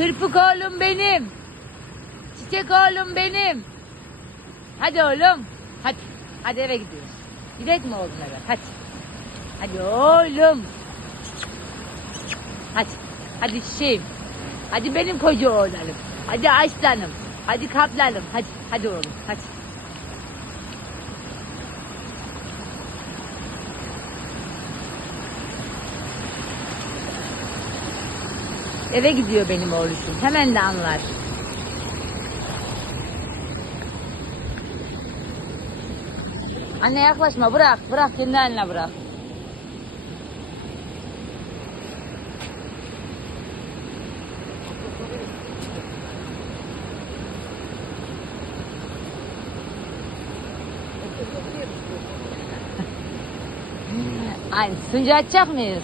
Kırpık oğlum benim. Çiçek oğlum benim. Hadi oğlum. Hadi. Hadi eve gidiyoruz. Gidelim mi oğlum eve? Hadi. Hadi oğlum. Hadi. Hadi çiçeğim. Hadi benim koca oğlanım. Hadi aslanım. Hadi kaplanım. Hadi. Hadi oğlum. Hadi. Eve gidiyor benim oğluşum. Hemen de anlar. Anne yaklaşma bırak. Bırak kendi haline bırak. Ay, sunucu açacak mıyız?